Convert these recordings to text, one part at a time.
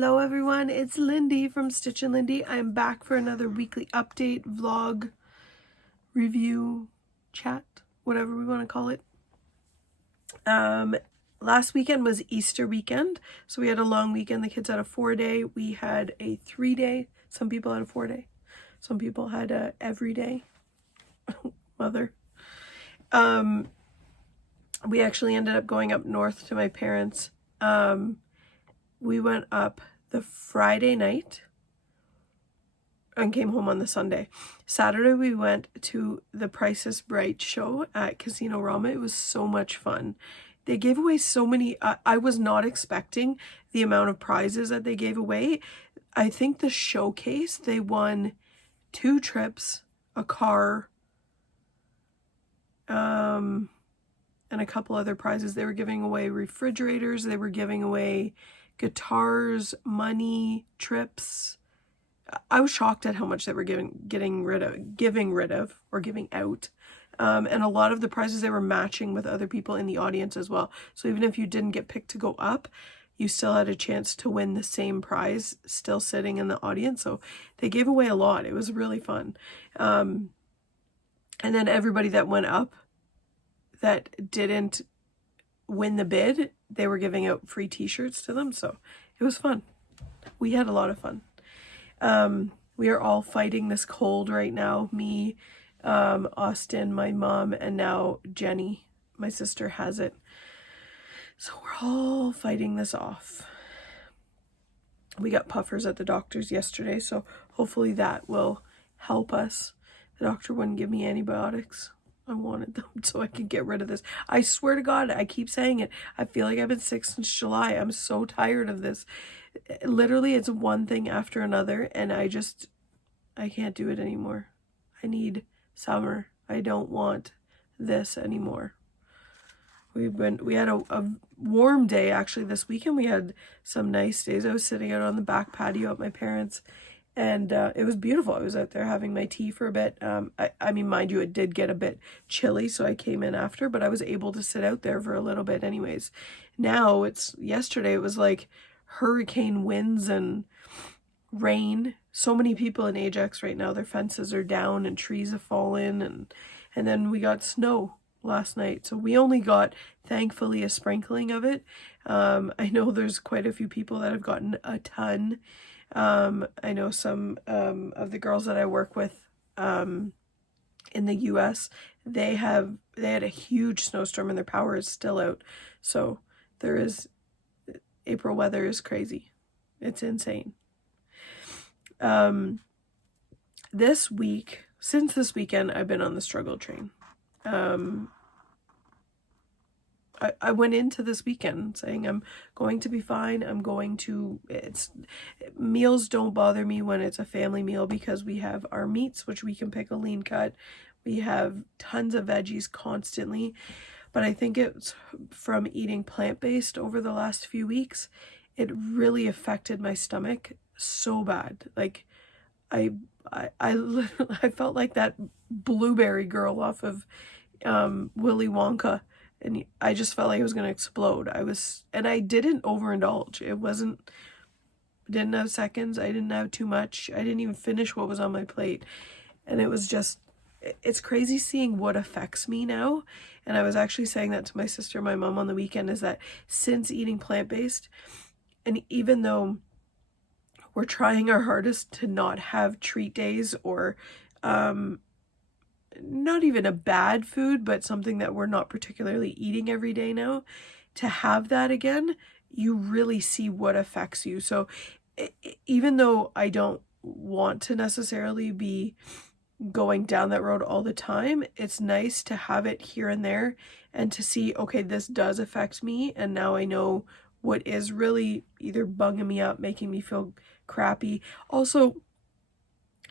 Hello everyone, it's Lindy from Stitch and Lindy. I'm back for another weekly update, vlog, review, chat, whatever we want to call it. Last weekend was Easter weekend, so we had a long weekend. The kids had a 4-day. We had a 3-day. Some people had a 4-day. Some people had a everyday. Mother. We actually ended up going up north to my parents. We went up the Friday night and came home on the Sunday. Saturday we went to the Price is Right show at Casino Rama. It was so much fun. They gave away so many. I was not expecting the amount of prizes that they gave away. I think the showcase, they won 2 trips, a car, and a couple other prizes. They were giving away refrigerators. They were giving away guitars, money, trips. I was shocked at how much they were giving out. And a lot of the prizes they were matching with other people in the audience as well. So even if you didn't get picked to go up, you still had a chance to win the same prize still sitting in the audience. So they gave away a lot. It was really fun. And then everybody that went up that didn't win the bid, they were giving out free t-shirts to them. So it was fun. We had a lot of fun. We are all fighting this cold right now. Me, Austin, my mom, and now Jenny, my sister, has it. So we're all fighting this off. We got puffers at the doctor's yesterday, so hopefully that will help us. The doctor wouldn't give me antibiotics. I wanted them so I could get rid of this. I swear to God, I keep saying it. I feel like I've been sick since July. I'm so tired of this. Literally, it's one thing after another, and I can't do it anymore. I need summer. I don't want this anymore. We had a warm day actually this weekend. We had some nice days. I was sitting out on the back patio at my parents', and it was beautiful. I was out there having my tea for a bit. I mean, mind you, it did get a bit chilly, so I came in after, but I was able to sit out there for a little bit anyways. Now, yesterday it was like hurricane winds and rain. So many people in Ajax right now, their fences are down and trees have fallen, and then we got snow last night. So we only got, thankfully, a sprinkling of it. I know there's quite a few people that have gotten a ton. I know some of the girls that I work with in the US, they had a huge snowstorm and their power is still out. So April weather is crazy. It's insane. Since this weekend, I've been on the struggle train. I went into this weekend saying I'm going to be fine. Meals don't bother me when it's a family meal because we have our meats, which we can pick a lean cut. We have tons of veggies constantly, but I think it's from eating plant-based over the last few weeks. It really affected my stomach so bad. Like I felt like that blueberry girl off of Willy Wonka. And I just felt like I was going to explode. And I didn't overindulge. Didn't have seconds. I didn't have too much. I didn't even finish what was on my plate. And it was just, it's crazy seeing what affects me now. And I was actually saying that to my sister and my mom on the weekend, is that since eating plant-based, and even though we're trying our hardest to not have treat days or, not even a bad food, but something that we're not particularly eating every day now, to have that again, you really see what affects you. So even though I don't want to necessarily be going down that road all the time, it's nice to have it here and there and to see, okay, this does affect me, and now I know what is really either bunging me up, making me feel crappy. Also,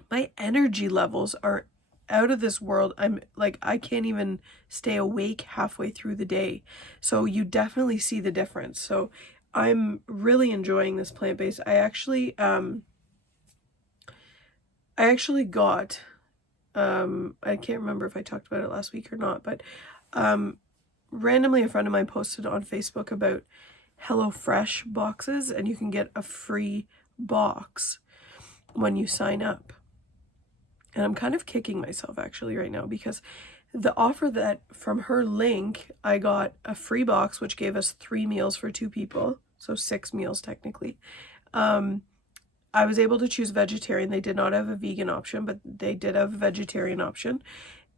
my energy levels are out of this world. I'm like, I can't even stay awake halfway through the day. So you definitely see the difference. So I'm really enjoying this plant-based. I actually got, I can't remember if I talked about it last week or not, but randomly a friend of mine posted on Facebook about HelloFresh boxes, and you can get a free box when you sign up. And I'm kind of kicking myself actually right now, because the offer that from her link, I got a free box, which gave us 3 meals for 2 people. So 6 meals technically. I was able to choose vegetarian. They did not have a vegan option, but they did have a vegetarian option.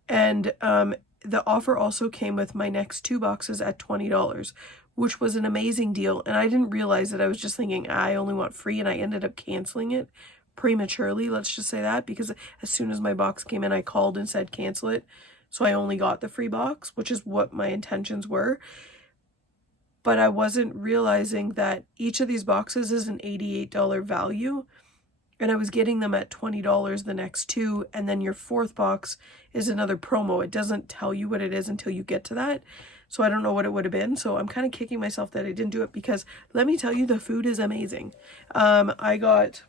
And the offer also came with my next 2 boxes at $20, which was an amazing deal. And I didn't realize it. I was just thinking, I only want free, and I ended up canceling it prematurely, let's just say that, because as soon as my box came in, I called and said cancel it. So I only got the free box, which is what my intentions were. But I wasn't realizing that each of these boxes is an $88 value, and I was getting them at $20 the next 2, and then your 4th box is another promo. It doesn't tell you what it is until you get to that. So I don't know what it would have been. So I'm kind of kicking myself that I didn't do it, because let me tell you, the food is amazing. I've got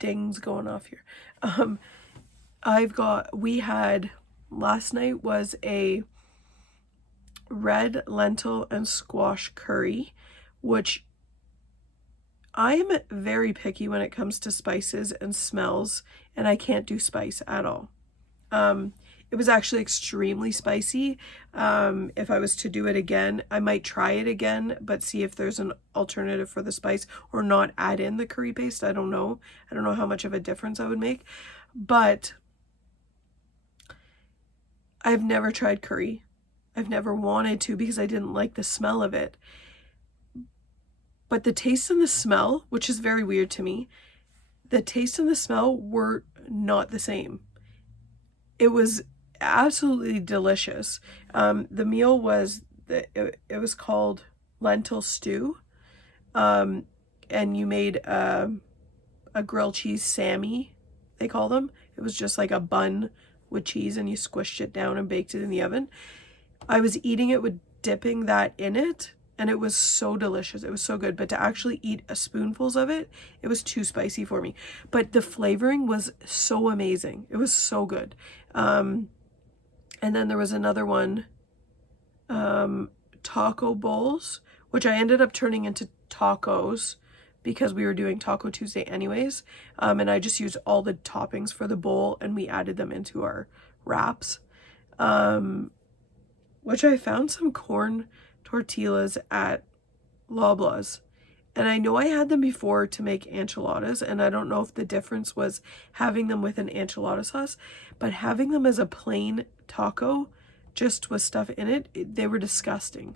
dings going off here. We had, last night was a red lentil and squash curry, which I'm very picky when it comes to spices and smells, and I can't do spice at all. It was actually extremely spicy. If I was to do it again, I might try it again, but see if there's an alternative for the spice, or not add in the curry paste. I don't know. I don't know how much of a difference I would make, but I've never tried curry. I've never wanted to, because I didn't like the smell of it. But the taste and the smell, which is very weird to me, the taste and the smell were not the same. It was absolutely delicious. The meal was, it was called lentil stew. And you made a grilled cheese Sammy, they call them. It was just like a bun with cheese, and you squished it down and baked it in the oven. I was eating it with dipping that in it, and it was so delicious. It was so good. But to actually eat spoonfuls of it, it was too spicy for me. But the flavoring was so amazing. It was so good. And then there was another one, taco bowls, which I ended up turning into tacos because we were doing Taco Tuesday anyways. And I just used all the toppings for the bowl, and we added them into our wraps. Which I found some corn tortillas at Loblaws, and I know I had them before to make enchiladas, and I don't know if the difference was having them with an enchilada sauce, but having them as a plain taco, just with stuff in it, they were disgusting.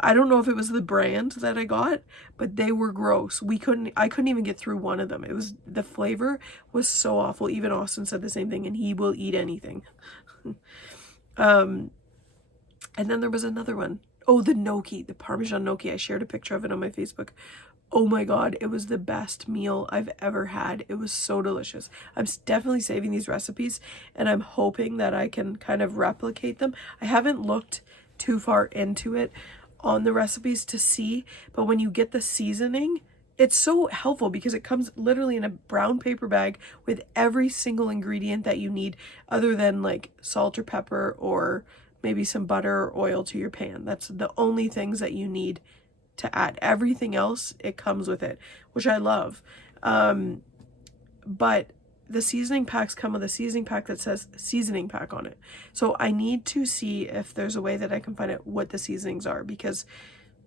I don't know if it was the brand that I got, but they were gross. I couldn't even get through one of them. The flavor was so awful. Even Austin said the same thing, and he will eat anything. And then there was another one. Oh, the gnocchi, the Parmesan gnocchi. I shared a picture of it on my Facebook. Oh my God, it was the best meal I've ever had. It was so delicious. I'm definitely saving these recipes, and I'm hoping that I can kind of replicate them. I haven't looked too far into it on the recipes to see, but when you get the seasoning, it's so helpful, because it comes literally in a brown paper bag with every single ingredient that you need, other than like salt or pepper, or maybe some butter or oil to your pan. That's the only things that you need to add. Everything else, it comes with it, which I love. But the seasoning packs come with a seasoning pack that says seasoning pack on it. So I need to see if there's a way that I can find out what the seasonings are, because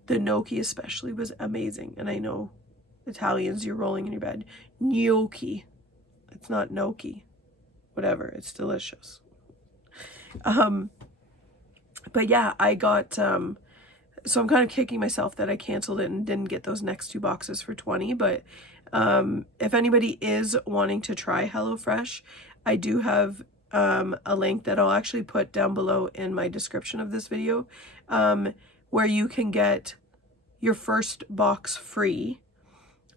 the gnocchi especially was amazing. And I know Italians, you're rolling in your bed. Gnocchi. It's not gnocchi. Whatever. It's delicious. But yeah, I got, so I'm kind of kicking myself that I canceled it and didn't get those next 2 boxes for $20. But if anybody is wanting to try HelloFresh, I do have a link that I'll actually put down below in my description of this video, where you can get your first box free.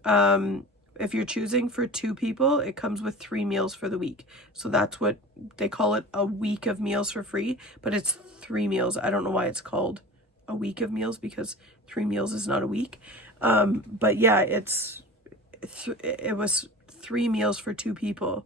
If you're choosing for 2 people, it comes with 3 meals for the week. So that's what they call it, a week of meals for free, but it's 3 meals. I don't know why it's called a week of meals, because 3 meals is not a week. But yeah, it was 3 meals for 2 people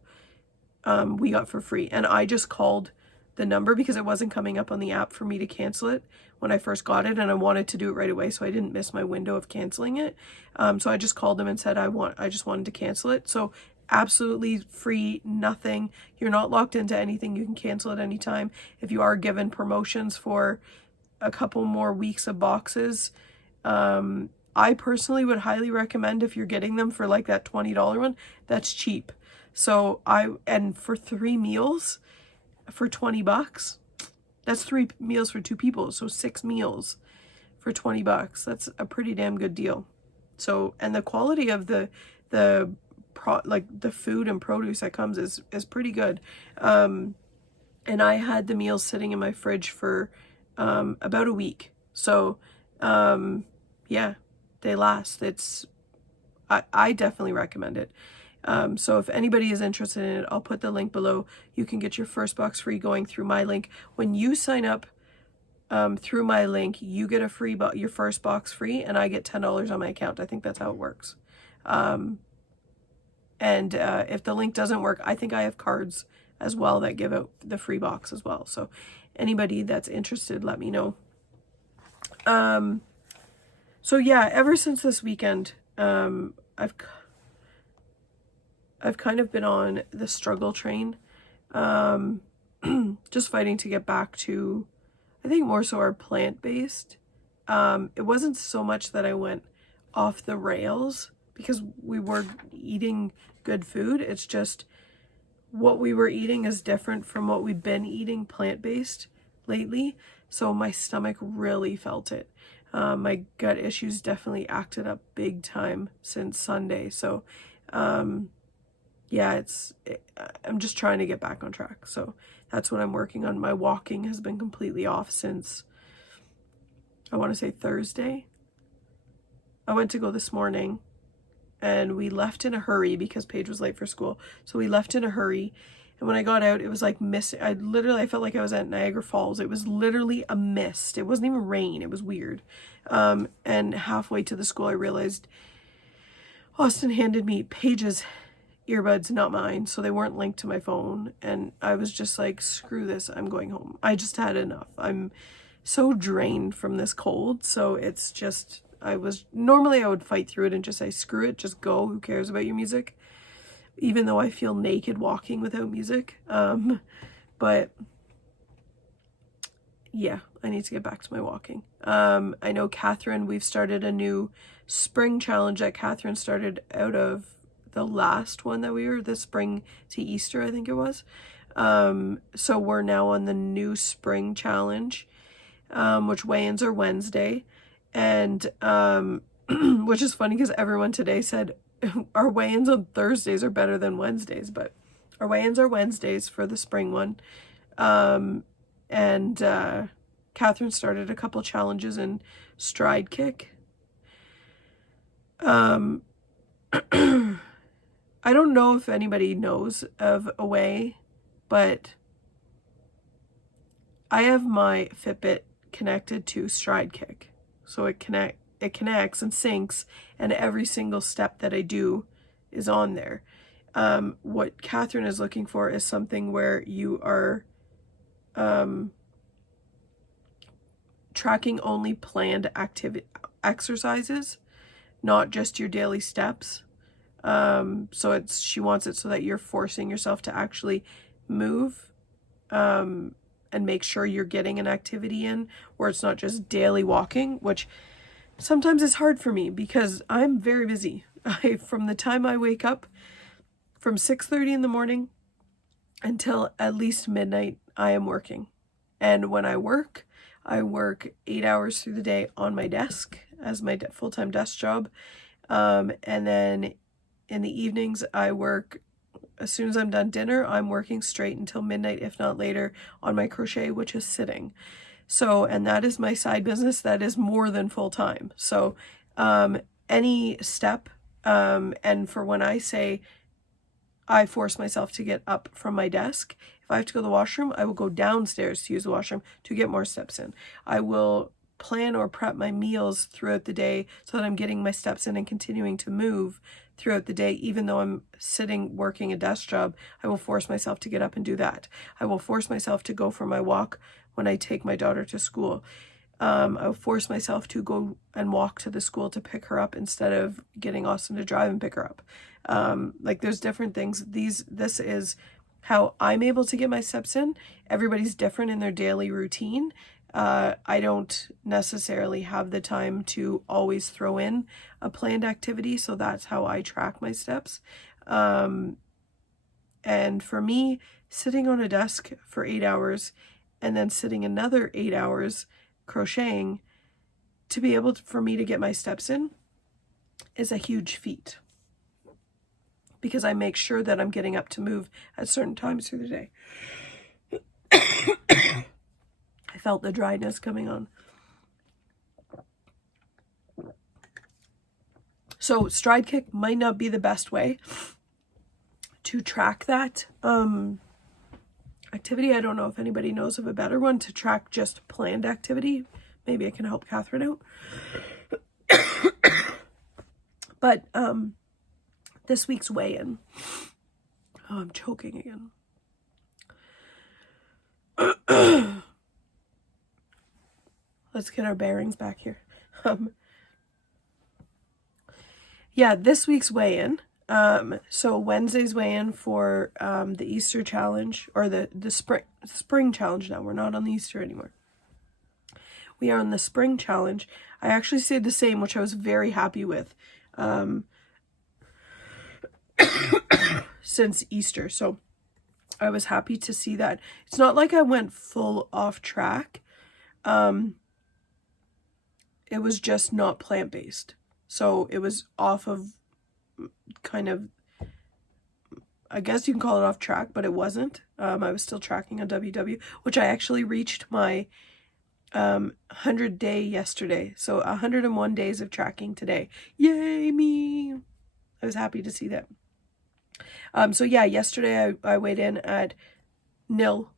we got for free. And I just called the number because it wasn't coming up on the app for me to cancel it when I first got it, and I wanted to do it right away so I didn't miss my window of canceling it. So I just called them and said I just wanted to cancel it. So absolutely free, nothing. You're not locked into anything. You can cancel at any time. If you are given promotions for a couple more weeks of boxes, I personally would highly recommend, if you're getting them for like that $20 one, that's cheap. So and for 3 meals for $20, that's 3 meals for 2 people. So 6 meals for $20. That's a pretty damn good deal. So, and the quality of the food and produce that comes is pretty good. And I had the meals sitting in my fridge for about a week. So yeah, they last. I definitely recommend it. So if anybody is interested in it, I'll put the link below. You can get your first box free going through my link. When you sign up through my link, you get a your first box free, and I get $10 on my account. I think that's how it works. And if the link doesn't work, I think I have cards as well that give out the free box as well. So anybody that's interested, let me know. So yeah, ever since this weekend, I've kind of been on the struggle train, just fighting to get back to, I think more so our plant-based. It wasn't so much that I went off the rails because we were eating good food. It's just what we were eating is different from what we've been eating plant-based lately. So my stomach really felt it. My gut issues definitely acted up big time since Sunday. So, yeah, I'm just trying to get back on track. So that's what I'm working on. My walking has been completely off since, I want to say Thursday. I went to go this morning and we left in a hurry because Paige was late for school. So we left in a hurry. And when I got out, it was like mist. I felt like I was at Niagara Falls. It was literally a mist. It wasn't even rain. It was weird. And halfway to the school, I realized Austin handed me Paige's earbuds, not mine. So they weren't linked to my phone. And I was just like, screw this. I'm going home. I just had enough. I'm so drained from this cold. So it's just, normally I would fight through it and just say, screw it. Just go. Who cares about your music? Even though I feel naked walking without music. But yeah, I need to get back to my walking. I know Catherine, we've started a new spring challenge that Catherine started out of the last one that we were, the spring to Easter, I think it was. So we're now on the new spring challenge, which weigh-ins are Wednesday. And which is funny because everyone today said, our weigh-ins on Thursdays are better than Wednesdays, but our weigh-ins are Wednesdays for the spring one. And Catherine started a couple challenges in stride kick. I don't know if anybody knows of a way, but I have my Fitbit connected to stride kick. So it connects and syncs, and every single step that I do is on there. What Catherine is looking for is something where you are tracking only planned exercises, not just your daily steps. So she wants it so that you're forcing yourself to actually move and make sure you're getting an activity in, where it's not just daily walking, which sometimes it's hard for me because I'm very busy. From the time I wake up, from 6:30 in the morning until at least midnight, I am working. And when I work 8 hours through the day on my desk as my full-time desk job. And then in the evenings, I work, as soon as I'm done dinner, I'm working straight until midnight, if not later, on my crochet, which is sitting. So, and that is my side business. That is more than full time. So, any step, and for when I say I force myself to get up from my desk, if I have to go to the washroom, I will go downstairs to use the washroom to get more steps in. I will plan or prep my meals throughout the day so that I'm getting my steps in and continuing to move throughout the day. Even though I'm sitting working a desk job, I will force myself to get up and do that. I will force myself to go for my walk when I take my daughter to school. I will force myself to go and walk to the school to pick her up instead of getting Austin to drive and pick her up. Like there's different things. This is how I'm able to get my steps in. Everybody's different in their daily routine. I don't necessarily have the time to always throw in a planned activity, so that's how I track my steps. And for me, sitting on a desk for 8 hours and then sitting another 8 hours crocheting to be able to, for me to get my steps in is a huge feat, because I make sure that I'm getting up to move at certain times through the day. I felt the dryness coming on. So stride kick might not be the best way to track that activity. I don't know if anybody knows of a better one to track just planned activity. Maybe I can help Catherine out. But this week's weigh-in. Oh, I'm choking again. Let's get our bearings back here. Yeah, this week's weigh-in. So Wednesday's weigh-in for the Easter challenge, or the spring challenge now. We're not on the Easter anymore. We are on the spring challenge. I actually stayed the same, which I was very happy with since Easter. So I was happy to see that. It's not like I went full off track. It was just not plant-based. So it was off of kind of, I guess you can call it off track, but it wasn't. I was still tracking on WW, which I actually reached my 100-day yesterday. So 101 days of tracking today. Yay me! I was happy to see that. So yeah, yesterday I weighed in at 0.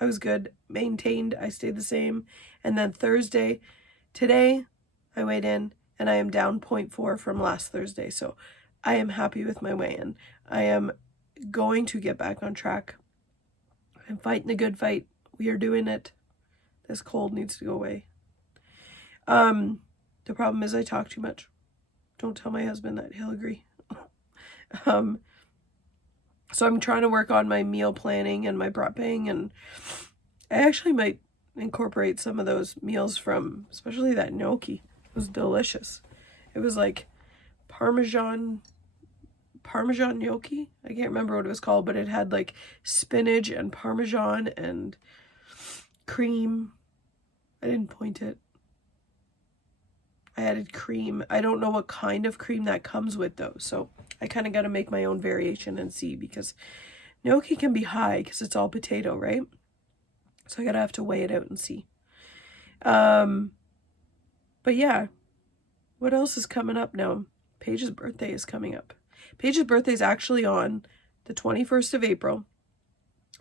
I was good, maintained, I stayed the same. And then Thursday, today, I weighed in and I am down 0.4 from last Thursday. So I am happy with my weigh-in. I am going to get back on track. I'm fighting the good fight. We are doing it. This cold needs to go away. The problem is I talk too much. Don't tell my husband that, he'll agree. So I'm trying to work on my meal planning and my prepping, and I actually might incorporate some of those meals from, especially that gnocchi. It was delicious. It was like Parmesan gnocchi. I can't remember what it was called, but it had like spinach and Parmesan and cream. I didn't point it. I added cream. I don't know what kind of cream that comes with though, so I kind of got to make my own variation and see, because gnocchi can be high because it's all potato, right? So I gotta have to weigh it out and see. But yeah, what else is coming up now? Paige's birthday is coming up. Paige's birthday is actually on the 21st of April,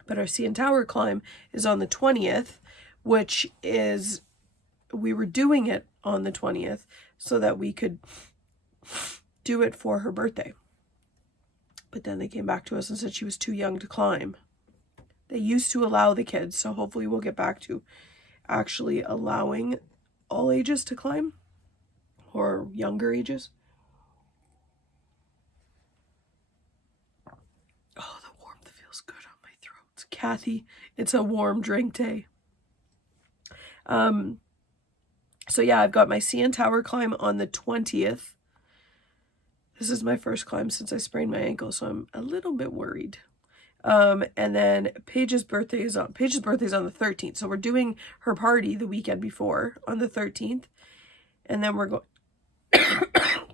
but our CN Tower climb is on the 20th, which is, we were doing it on the 20th so that we could do it for her birthday. But then they came back to us and said she was too young to climb. They used to allow the kids, so hopefully we'll get back to actually allowing all ages to climb, or younger ages. Oh, the warmth feels good on my throat. Kathy, it's a warm drink day. So yeah, I've got my CN Tower climb on the 20th. This is my first climb since I sprained my ankle, so I'm a little bit worried. And then Paige's birthday is on the 13th. So we're doing her party the weekend before on the 13th. And then we're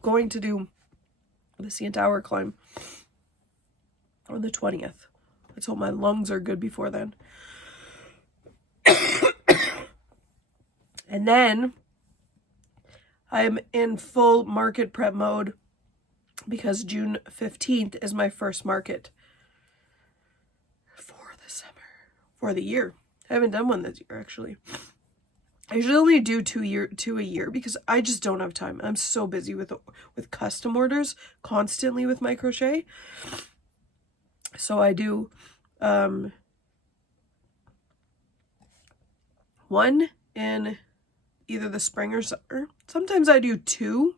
going to do the CN Tower climb on the 20th. Let's hope my lungs are good before then. And then I'm in full market prep mode because June 15th is my first market for the summer, for the year. I haven't done one this year, actually. I usually only do two a year because I just don't have time. I'm so busy with custom orders constantly with my crochet. So I do one in either the spring or summer. Sometimes I do 2,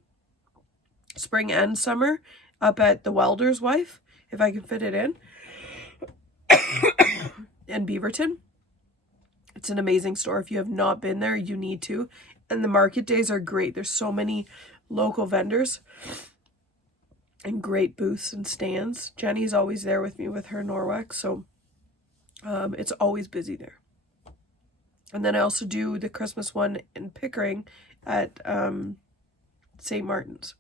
spring and summer, up at the Welder's Wife, if I can fit it in Beaverton. It's an amazing store. If you have not been there, you need to. And the market days are great. There's so many local vendors and great booths and stands. Jenny's always there with me with her Norwex, so it's always busy there. And then I also do the Christmas one in Pickering at St. Martin's.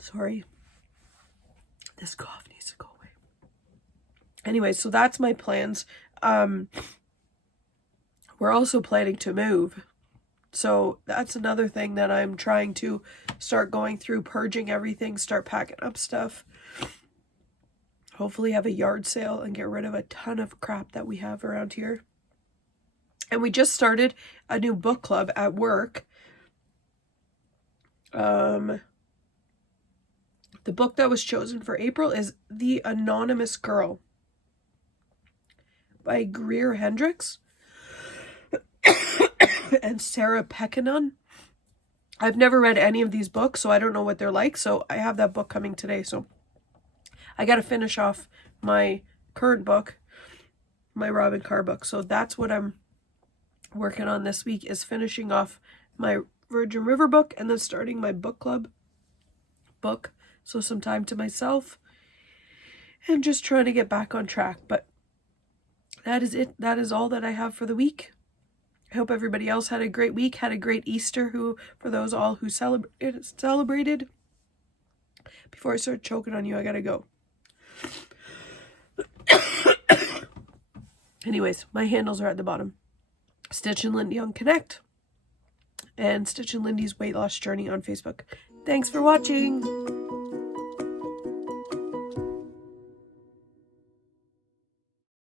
Sorry. This cough needs to go away. Anyway, so that's my plans. We're also planning to move. So that's another thing that I'm trying to start going through, purging everything, start packing up stuff. Hopefully have a yard sale and get rid of a ton of crap that we have around here. And we just started a new book club at work. The book that was chosen for April is The Anonymous Girl by Greer Hendricks and Sarah Peckinon. I've never read any of these books, so I don't know what they're like. So I have that book coming today. So I got to finish off my current book, my Robin Carr book. So that's what I'm working on this week, is finishing off my Virgin River book and then starting my book club book. So some time to myself and just trying to get back on track. But that is it. That is all that I have for the week. I hope everybody else had a great week, had a great Easter, for those all who celebrated. Before I start choking on you, I gotta go. Anyways, my handles are at the bottom. Stitch and Lindy on Connect and Stitch and Lindy's Weight Loss Journey on Facebook. Thanks for watching.